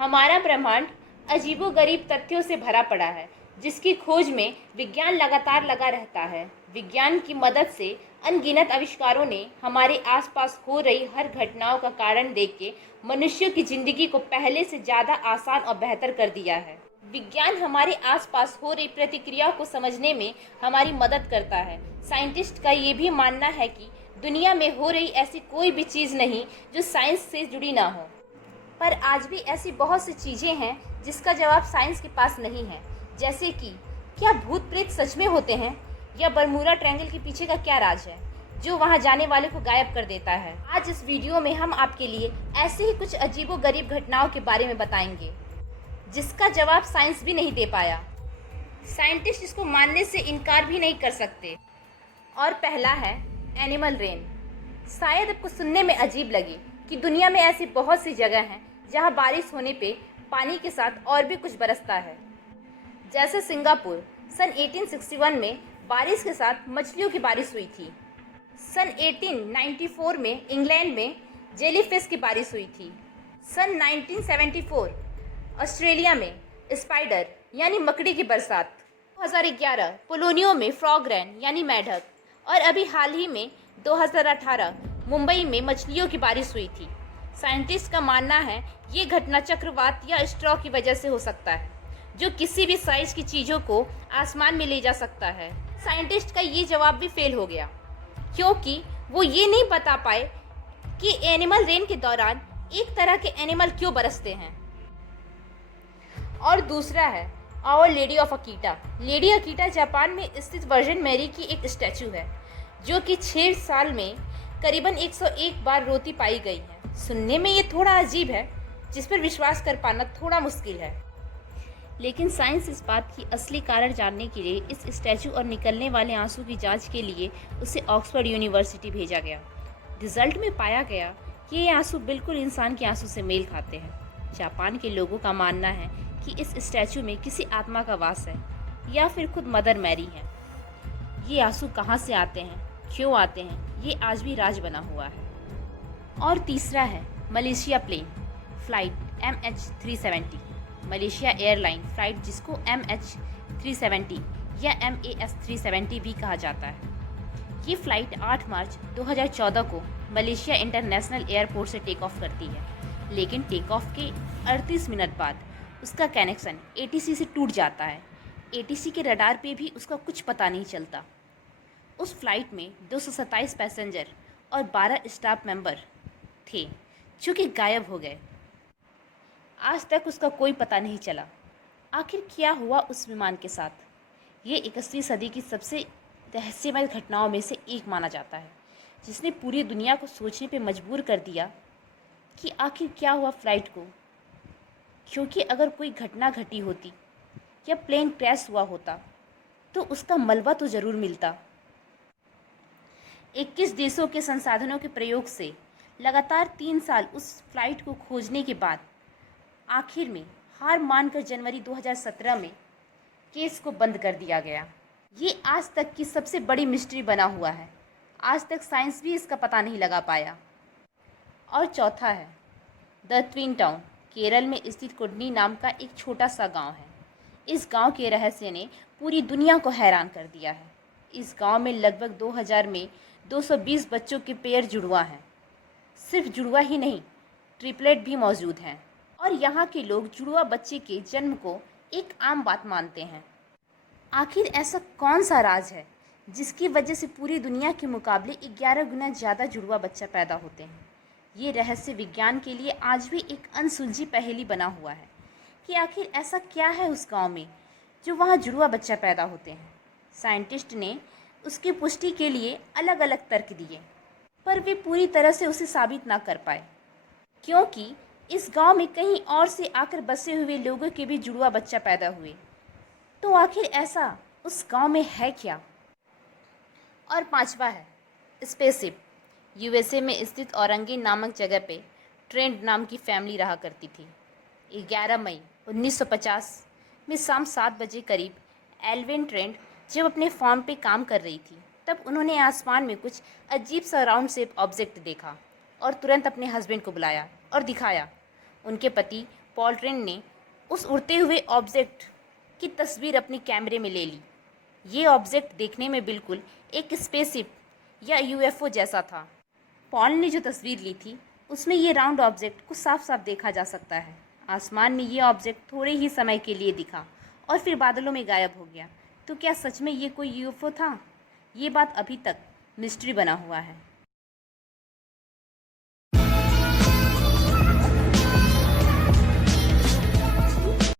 हमारा ब्रह्मांड अजीबोगरीब तथ्यों से भरा पड़ा है, जिसकी खोज में विज्ञान लगातार लगा रहता है। विज्ञान की मदद से अनगिनत आविष्कारों ने हमारे आसपास हो रही हर घटनाओं का कारण देख के मनुष्यों की जिंदगी को पहले से ज़्यादा आसान और बेहतर कर दिया है। विज्ञान हमारे आसपास हो रही प्रतिक्रिया को समझने में हमारी मदद करता है। साइंटिस्ट का ये भी मानना है कि दुनिया में हो रही ऐसी कोई भी चीज़ नहीं जो साइंस से जुड़ी ना हो। पर आज भी ऐसी बहुत सी चीज़ें हैं जिसका जवाब साइंस के पास नहीं है। जैसे कि क्या भूत प्रेत सच में होते हैं, या बरमूडा ट्रायंगल के पीछे का क्या राज है जो वहां जाने वाले को गायब कर देता है। आज इस वीडियो में हम आपके लिए ऐसे ही कुछ अजीबोगरीब घटनाओं के बारे में बताएंगे जिसका जवाब साइंस भी नहीं दे पाया। साइंटिस्ट इसको मानने से इनकार भी नहीं कर सकते। और पहला है एनिमल रेन। शायद आपको सुनने में अजीब लगे कि दुनिया में ऐसी बहुत सी जगह हैं जहां बारिश होने पे पानी के साथ और भी कुछ बरसता है। जैसे सिंगापुर सन 1861 में बारिश के साथ मछलियों की बारिश हुई थी। सन 1894 में इंग्लैंड में जेलीफिश की बारिश हुई थी। सन 1974 ऑस्ट्रेलिया में स्पाइडर यानी मकड़ी की बरसात। 2011 पोलोनियो में फ्रॉग रेन यानी मेढक। और अभी हाल ही में 2018 मुंबई में मछलियों की बारिश हुई थी। साइंटिस्ट का मानना है ये घटना चक्रवात या स्ट्रॉ की वजह से हो सकता है, जो किसी भी साइज की चीज़ों को आसमान में ले जा सकता है। साइंटिस्ट का ये जवाब भी फेल हो गया, क्योंकि वो ये नहीं बता पाए कि एनिमल रेन के दौरान एक तरह के एनिमल क्यों बरसते हैं। और दूसरा है our lady of Akita. Lady Akita Japan में स्थित वर्जिन मैरी की एक स्टैचू है, जो कि 6 साल में करीबन 101 बार रोती पाई गई है। सुनने में ये थोड़ा अजीब है, जिस पर विश्वास कर पाना थोड़ा मुश्किल है। लेकिन साइंस इस बात की असली कारण जानने के लिए इस स्टैचू और निकलने वाले आंसू की जांच के लिए उसे ऑक्सफोर्ड यूनिवर्सिटी भेजा गया। रिजल्ट में पाया गया कि ये आंसू बिल्कुल इंसान के आंसू से मेल खाते हैं। जापान के लोगों का मानना है कि इस स्टैचू में किसी आत्मा का वास है, या फिर खुद मदर मैरी है। ये आंसू कहाँ से आते हैं, क्यों आते हैं, ये आज भी राज बना हुआ है। और तीसरा है Malaysia plane flight MH370। Malaysia airline flight, जिसको MH370 या MAS370 भी कहा जाता है। ये फ़्लाइट 8 मार्च 2014 को मलेशिया इंटरनेशनल एयरपोर्ट से टेक ऑफ करती है, लेकिन टेक ऑफ के 38 मिनट बाद उसका कनेक्शन ATC से टूट जाता है। ATC के रडार पे भी उसका कुछ पता नहीं चलता। उस फ्लाइट में 227 पैसेंजर और 12 स्टाफ मेंबर थे, जो कि गायब हो गए। आज तक उसका कोई पता नहीं चला। आखिर क्या हुआ उस विमान के साथ? ये 21वीं सदी की सबसे रहस्यमय घटनाओं में से एक माना जाता है, जिसने पूरी दुनिया को सोचने पे मजबूर कर दिया कि आखिर क्या हुआ फ्लाइट को। क्योंकि अगर कोई घटना घटी होती या प्लेन क्रैश हुआ होता तो उसका मलबा तो ज़रूर मिलता। 21 देशों के संसाधनों के प्रयोग से लगातार 3 साल उस फ्लाइट को खोजने के बाद आखिर में हार मानकर जनवरी 2017 में केस को बंद कर दिया गया। ये आज तक की सबसे बड़ी मिस्ट्री बना हुआ है। आज तक साइंस भी इसका पता नहीं लगा पाया। और चौथा है द ट्विन टाउन। केरल में स्थित कुडनी नाम का एक छोटा सा गांव है। इस गांव के रहस्य ने पूरी दुनिया को हैरान कर दिया है। इस गांव में लगभग 2000 में 220 बच्चों के पेयर जुड़वा हैं। सिर्फ जुड़वा ही नहीं, ट्रिपलेट भी मौजूद हैं। और यहाँ के लोग जुड़वा बच्चे के जन्म को एक आम बात मानते हैं। आखिर ऐसा कौन सा राज है जिसकी वजह से पूरी दुनिया के मुकाबले 11 गुना ज़्यादा जुड़वा बच्चा पैदा होते हैं? ये रहस्य विज्ञान के लिए आज भी एक अनसुलझी पहेली बना हुआ है कि आखिर ऐसा क्या है उस गांव में जो वहाँ जुड़वा बच्चा पैदा होते हैं। साइंटिस्ट ने उसकी पुष्टि के लिए अलग अलग तर्क दिए, पर वे पूरी तरह से उसे साबित ना कर पाए, क्योंकि इस गांव में कहीं और से आकर बसे हुए लोगों के भी जुड़वा बच्चा पैदा हुए। तो आखिर ऐसा उस गांव में है क्या? और पांचवा है स्पेसशिप। USA में स्थित औरंगी नामक जगह पे ट्रेंड नाम की फैमिली रहा करती थी। 11 मई 1950 में शाम 7 बजे करीब एल्विन ट्रेंड जब अपने फार्म पे काम कर रही थी, तब उन्होंने आसमान में कुछ अजीब सा राउंड शेप ऑब्जेक्ट देखा और तुरंत अपने हस्बैंड को बुलाया और दिखाया। उनके पति पॉल ट्रेन ने उस उड़ते हुए ऑब्जेक्ट की तस्वीर अपने कैमरे में ले ली। ये ऑब्जेक्ट देखने में बिल्कुल एक स्पेसशिप या यूएफओ जैसा था। पॉल ने जो तस्वीर ली थी उसमें ये राउंड ऑब्जेक्ट को साफ साफ देखा जा सकता है। आसमान में ये ऑब्जेक्ट थोड़े ही समय के लिए दिखा और फिर बादलों में गायब हो गया। तो क्या सच में ये कोई यूएफओ था? ये बात अभी तक मिस्ट्री बना हुआ है।